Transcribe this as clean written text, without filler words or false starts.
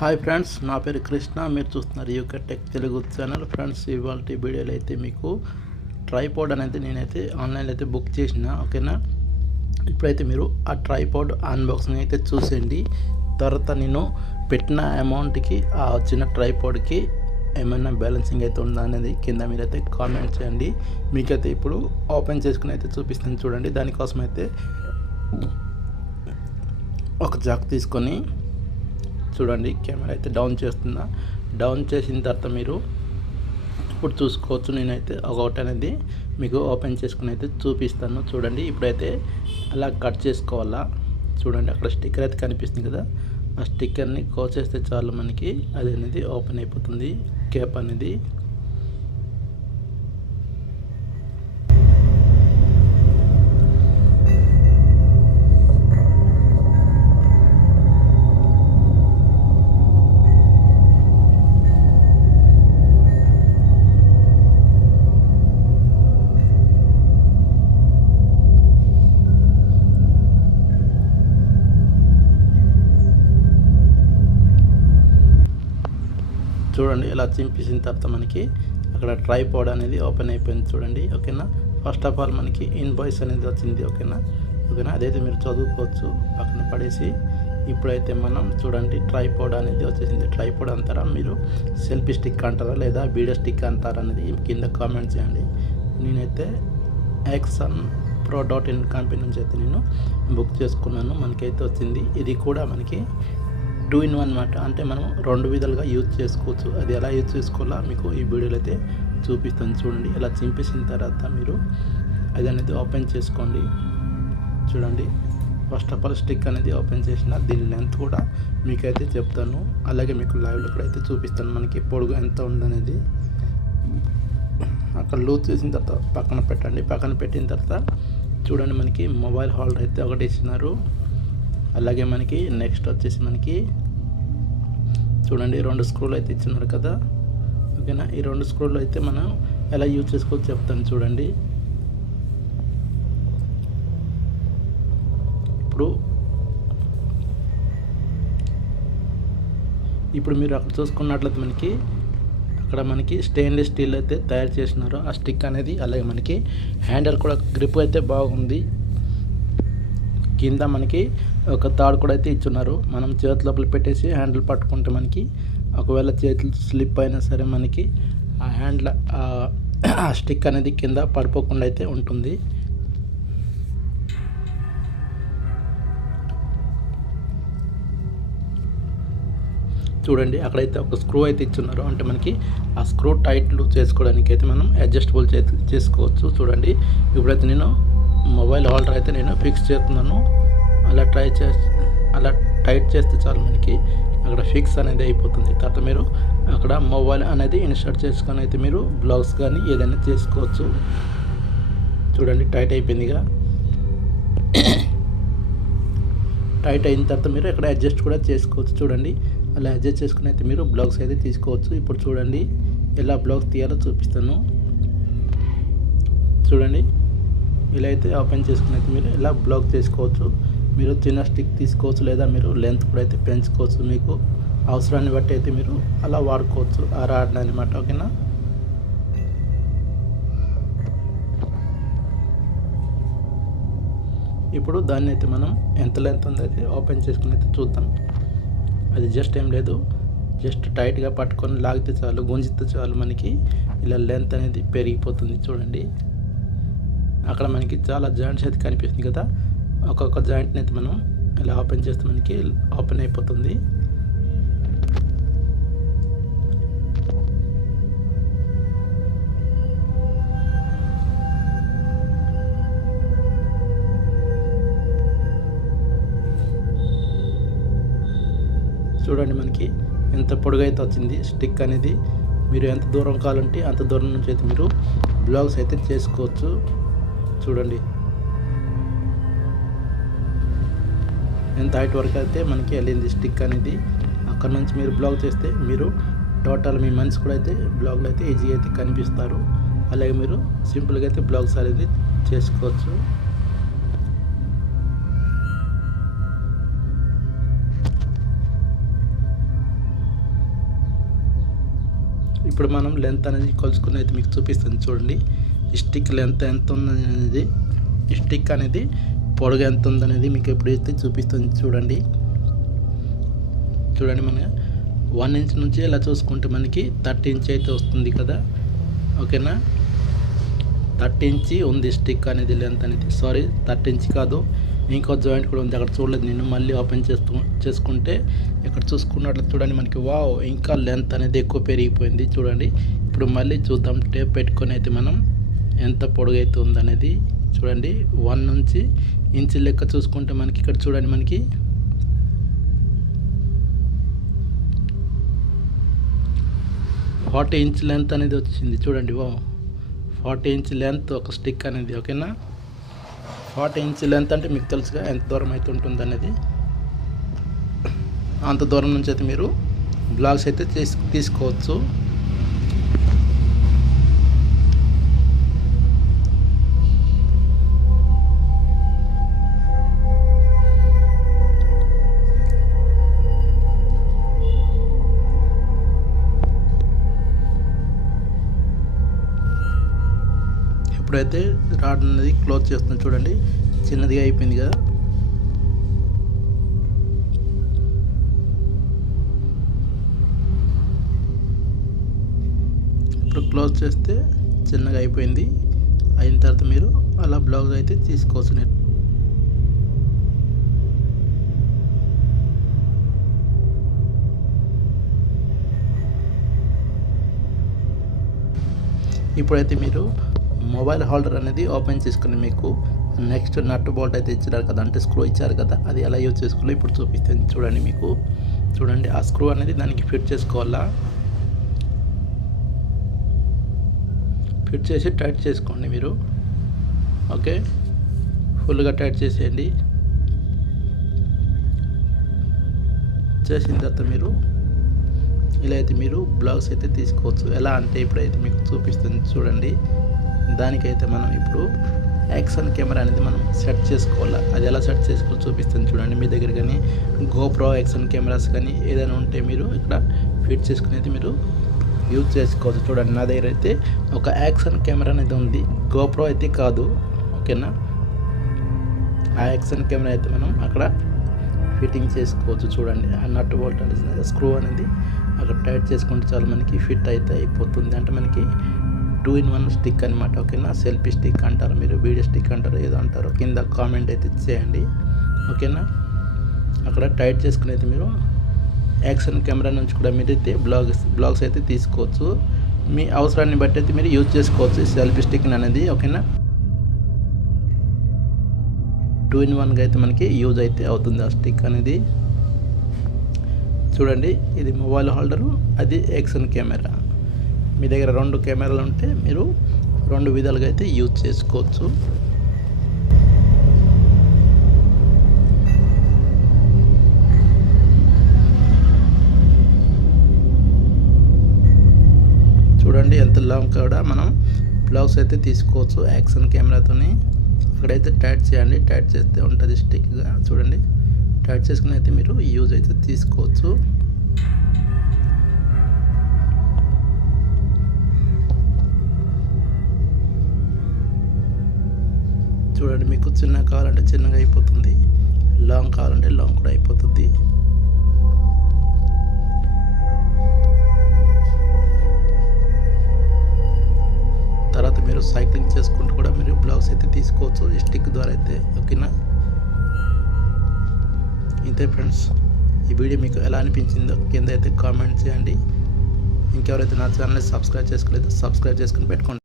Hi friends, నా పేరు కృష్ణ. మీరు చూస్తున్నారు UK tech Telugu channel. Friends, ఇవాళ వీడియోలో అయితే మీకు ట్రైపాడ్ అనేది నేనైతే ఆన్లైన్లో అయితే బుక్ చేసిన. ఓకేనా, ఇప్పుడైతే మీరు ఆ ట్రైపాడ్ అన్బాక్సింగ్ అయితే చూసేయండి. తర్వాత నేను పెట్టిన అమౌంట్కి ఆ వచ్చిన ట్రైపాడ్కి ఏమైనా బ్యాలెన్సింగ్ అయితే ఉందా అనేది కింద మీరైతే కామెంట్ చేయండి. మీకైతే ఇప్పుడు ఓపెన్ చేసుకుని అయితే చూపిస్తాను చూడండి. దానికోసం అయితే ఒక జాక్ తీసుకొని చూడండి, కెమెరా అయితే డౌన్ చేస్తున్నా. డౌన్ చేసిన తర్వాత మీరు ఇప్పుడు చూసుకోవచ్చు. నేనైతే ఒకటి అనేది మీకు ఓపెన్ చేసుకుని అయితే చూపిస్తాను చూడండి. ఇప్పుడైతే అలా కట్ చేసుకోవాలా. చూడండి, అక్కడ స్టిక్కర్ అయితే కనిపిస్తుంది కదా, ఆ స్టిక్కర్ని కోసేస్తే చాలు మనకి అది అనేది ఓపెన్ అయిపోతుంది క్యాప్ అనేది. చూడండి, ఇలా చింపేసిన తర్వాత మనకి అక్కడ ట్రైపాడ్ అనేది ఓపెన్ అయిపోయింది చూడండి. ఓకేనా, ఫస్ట్ ఆఫ్ ఆల్ మనకి ఇన్వాయిస్ అనేది వచ్చింది. ఓకేనా, అదైతే మీరు చదువుకోవచ్చు పక్కన పడేసి. ఇప్పుడైతే మనం చూడండి, ట్రైపాడ్ అనేది వచ్చేసింది. ట్రైపాడ్ అంటారా మీరు, సెల్ఫీ స్టిక్ అంటారా లేదా వీడియో స్టిక్ అంటారా అనేది కింద కామెంట్ చేయండి. నేనైతే axonpro.in కంపెనీ నుంచి అయితే నేను బుక్ చేసుకున్నాను. మనకైతే వచ్చింది. ఇది కూడా మనకి 2-in-1 అన్నమాట. అంటే మనం 2 విధాలుగా యూజ్ చేసుకోవచ్చు. అది ఎలా యూజ్ చేసుకోవాలో మీకు ఈ వీడియోలో అయితే చూపిస్తాను చూడండి. ఇలా చింపేసిన తర్వాత మీరు అది అనేది ఓపెన్ చేసుకోండి. చూడండి, ఫస్ట్ ఆఫ్ ఆల్ స్టిక్ అనేది ఓపెన్ చేసిన దీని లెంత్ కూడా మీకైతే చెప్తాను. అలాగే మీకు లైవ్లో కూడా అయితే చూపిస్తాను మనకి పొడుగు ఎంత ఉందనేది. అక్కడ లూజ్ చేసిన తర్వాత పక్కన పెట్టండి. పక్కన పెట్టిన తర్వాత చూడండి, మనకి మొబైల్ హోల్డర్ అయితే ఒకటి ఇచ్చినారు. అలాగే మనకి నెక్స్ట్ వచ్చేసి మనకి చూడండి 2 స్క్రూలు అయితే ఇచ్చినారు కదా. ఓకేనా, ఈ 2 స్క్రూలు అయితే మనం ఎలా యూజ్ చేసుకోవచ్చు చెప్తాను చూడండి. ఇప్పుడు మీరు అక్కడ చూసుకున్నట్లయితే మనకి అక్కడ మనకి స్టెయిన్లెస్ స్టీల్ అయితే తయారు చేసినారు ఆ స్టిక్ అనేది. అలాగే మనకి హ్యాండిల్ కూడా గ్రిప్ అయితే బాగుంది. కింద మనకి ఒక తాడు కూడా అయితే ఇచ్చున్నారు. మనం చేతి లోపల పెట్టేసి హ్యాండిల్ పట్టుకుంటే మనకి ఒకవేళ చేతులు స్లిప్ అయినా సరే మనకి ఆ హ్యాండిల్ ఆ స్టిక్ అనేది కింద పడిపోకుండా అయితే ఉంటుంది. చూడండి, అక్కడైతే ఒక స్క్రూ అయితే ఇచ్చున్నారు. అంటే మనకి ఆ స్క్రూ టైట్లు చేసుకోవడానికి అయితే మనం అడ్జస్టబుల్ చేసుకోవచ్చు. చూడండి, ఇప్పుడైతే నేను మొబైల్ హోల్డర్ అయితే నేను ఫిక్స్ చేస్తున్నాను. అలా అలా టైట్ చేస్తే చాలు మనకి అక్కడ ఫిక్స్ అనేది అయిపోతుంది. తర్వాత మీరు అక్కడ మొబైల్ అనేది ఇన్స్టాల్ చేసుకొని అయితే మీరు బ్లాగ్స్ కానీ ఏదైనా చేసుకోవచ్చు. చూడండి, టైట్ అయిపోయిందిగా. టైట్ అయిన తర్వాత మీరు అక్కడ అడ్జస్ట్ కూడా చేసుకోవచ్చు. చూడండి, అలా అడ్జస్ట్ చేసుకుని అయితే మీరు బ్లాగ్స్ అయితే తీసుకోవచ్చు. ఇప్పుడు చూడండి, ఎలా బ్లాగ్స్ తీయాలో చూపిస్తాను చూడండి. ఇలా అయితే ఓపెన్ చేసుకుని అయితే మీరు ఇలా బ్లాగ్ చేసుకోవచ్చు. మీరు చిన్న స్టిక్ తీసుకోవచ్చు, లేదా మీరు లెంత్ కూడా అయితే పెంచుకోవచ్చు. మీకు అవసరాన్ని బట్టి అయితే మీరు అలా వాడుకోవచ్చు ఆ రాడ్ని అనమాట. ఓకేనా, ఇప్పుడు దాన్ని అయితే మనం ఎంత లెంత్ ఉందో అయితే ఓపెన్ చేసుకుని అయితే చూద్దాం. అది జస్ట్ ఏం లేదు, జస్ట్ టైట్గా పట్టుకొని లాగితే చాలు, గుంజితే చాలు మనకి ఇలా లెంత్ అనేది పెరిగిపోతుంది. చూడండి, అక్కడ మనకి చాలా జాయింట్స్ అయితే కనిపిస్తుంది కదా. ఒక్కొక్క జాయింట్ని అయితే మనం ఇలా ఓపెన్ చేస్తే మనకి ఓపెన్ అయిపోతుంది. చూడండి, మనకి ఎంత పొడుగైతే వచ్చింది స్టిక్ అనేది. మీరు ఎంత దూరం కావాలంటే అంత దూరం నుంచి అయితే మీరు బ్లాగ్స్ అయితే చేసుకోవచ్చు. చూడండి, ఎంత హైట్ వరకు అయితే మనకి వెళ్ళింది స్టిక్ అనేది. అక్కడ నుంచి మీరు బ్లాగ్ చేస్తే మీరు టోటల్ మీ మనిషి కూడా అయితే బ్లాగ్లో అయితే ఈజీగా అయితే కనిపిస్తారు. అలాగే మీరు సింపుల్గా అయితే బ్లాగ్స్ అనేది చేసుకోవచ్చు. ఇప్పుడు మనం లెంత్ అనేది కొలుసుకుని అయితే మీకు చూపిస్తాను చూడండి. ఈ స్టిక్ లెంత్ ఎంత ఉందనేది, ఈ స్టిక్ అనేది పొడవు ఎంత ఉందనేది మీకు ఎప్పుడైతే చూపిస్తుంది చూడండి. మన 1 ఇంచ్ నుంచి ఇలా చూసుకుంటే మనకి 30 ఇంచ్ అయితే వస్తుంది కదా. ఓకేనా, 30 ఇంచ్ ఉంది స్టిక్ అనేది, లెంత్ అనేది. సారీ, 30 ఇంచ్ కాదు, ఇంకో జాయింట్ కూడా ఉంది, అక్కడ చూడలేదు నేను. మళ్ళీ ఓపెన్ చేసుకుంటే ఇక్కడ చూసుకున్నట్లు చూడండి మనకి వావ్, ఇంకా లెంత్ అనేది ఎక్కువ పెరిగిపోయింది చూడండి. ఇప్పుడు మళ్ళీ చూద్దాం, టేప్ పెట్టుకొని అయితే మనం ఎంత పొడుగు అయితే ఉందనేది చూడండి. 1 నుంచి ఇంచ్ లెక్క చూసుకుంటే మనకి ఇక్కడ చూడండి మనకి 40 ఇంచ్ లెంత్ అనేది వచ్చింది చూడండి. 40 ఇంచ్ లెంత్ ఒక స్టిక్ అనేది. ఓకేనా, 40 ఇంచ్ లెంత్ అంటే మీకు తెలుసుగా ఎంత దూరం అయితే ఉంటుంది అనేది. అంత దూరం నుంచి అయితే మీరు బ్లాగ్స్ అయితే తీసుకోవచ్చు. ఇప్పుడైతే రాడ్ అనేది క్లోజ్ చేస్తున్నాం చూడండి, చిన్నదిగా అయిపోయింది కదా. ఇప్పుడు క్లోజ్ చేస్తే చిన్నగా అయిపోయింది. అయిన తర్వాత మీరు అలా బ్లౌజ్ అయితే తీసుకోవచ్చు. ఇప్పుడైతే మీరు మొబైల్ హోల్డర్ అనేది ఓపెన్ చేసుకుని మీకు నెక్స్ట్ నట్ బోల్ట్ అయితే ఇచ్చారు కదా, అంటే స్క్రూ ఇచ్చారు కదా, అది ఎలా యూజ్ చేసుకోవాలో ఇప్పుడు చూపిస్తాను చూడండి. మీకు చూడండి, ఆ స్క్రూ అనేది దానికి ఫిట్ చేసుకోవాలా. ఫిట్ చేసి టైట్ చేసుకోండి మీరు. ఓకే, ఫుల్గా టైట్ చేసేయండి. చేసిన తర్వాత మీరు ఇలా అయితే మీరు బ్లౌజ్ అయితే తీసుకోవచ్చు. ఎలా అంటే ఇప్పుడైతే మీకు చూపిస్తుంది చూడండి. దానికైతే మనం ఇప్పుడు యాక్షన్ కెమెరా అనేది మనం సెట్ చేసుకోవాలి. అది ఎలా సెట్ చేసుకోవాలో చూపిస్తుంది చూడండి. మీ దగ్గర కానీ గోప్రో యాక్షన్ కెమెరాస్ కానీ ఏదైనా ఉంటే మీరు ఇక్కడ ఫిట్ చేసుకుని అయితే మీరు యూజ్ చేసుకోవచ్చు. చూడండి, నా దగ్గర అయితే ఒక యాక్షన్ కెమెరా అనేది ఉంది, గోప్రో అయితే కాదు. ఓకేనా, ఆ యాక్షన్ కెమెరా అయితే మనం అక్కడ ఫిట్టింగ్ చేసుకోవచ్చు. చూడండి, ఆ నట్ బోల్ట్ అనేది స్క్రూ అనేది అక్కడ టైట్ చేసుకుంటే చాలా మనకి ఫిట్ అయితే అయిపోతుంది. అంటే మనకి 2-in-1 స్టిక్ అనమాట. ఓకేనా, సెల్ఫీ స్టిక్ అంటారు, మీరు వీడియో స్టిక్ అంటారు, ఏదో అంటారు, కింద కామెంట్ అయితే చేయండి. ఓకేనా, అక్కడ టైట్ చేసుకుని అయితే మీరు యాక్షన్ కెమెరా నుంచి కూడా మీరైతే బ్లాగ్స్ అయితే తీసుకోవచ్చు. మీ అవసరాన్ని బట్టి అయితే మీరు యూజ్ చేసుకోవచ్చు సెల్ఫీ స్టిక్ అనేది. ఓకేనా, 2-in-1గా అయితే మనకి యూజ్ అయితే అవుతుంది ఆ స్టిక్ అనేది. చూడండి, ఇది మొబైల్ హోల్డరు, అది యాక్షన్ కెమెరా. మీ దగ్గర 2 కెమెరాలు ఉంటే మీరు 2 విధాలుగా అయితే యూజ్ చేసుకోవచ్చు. చూడండి, ఎంత లాంగ్ కూడా మనం బ్లౌజ్ అయితే తీసుకోవచ్చు యాక్షన్ కెమెరాతోని. అక్కడైతే టైట్ చేయండి, టైట్ చేస్తే ఉంటుంది స్టిక్గా. చూడండి, టైట్ చేసుకుని అయితే మీరు యూజ్ అయితే తీసుకోవచ్చు. చూడండి, మీకు చిన్న కావాలంటే చిన్నగా అయిపోతుంది, లాంగ్ కావాలంటే లాంగ్ కూడా అయిపోతుంది. తర్వాత మీరు సైక్లింగ్ చేసుకుంటూ కూడా మీరు బ్లౌజ్ అయితే తీసుకోవచ్చు ఈ స్టిక్ ద్వారా అయితే. ఓకేనా, ఇంతే ఫ్రెండ్స్. ఈ వీడియో మీకు ఎలా అనిపించిందో కింద అయితే కామెంట్ చేయండి. ఇంకెవరైతే నా ఛానల్ని సబ్స్క్రైబ్ చేసుకోలేదో సబ్స్క్రైబ్ చేసుకుని పెట్టుకోండి.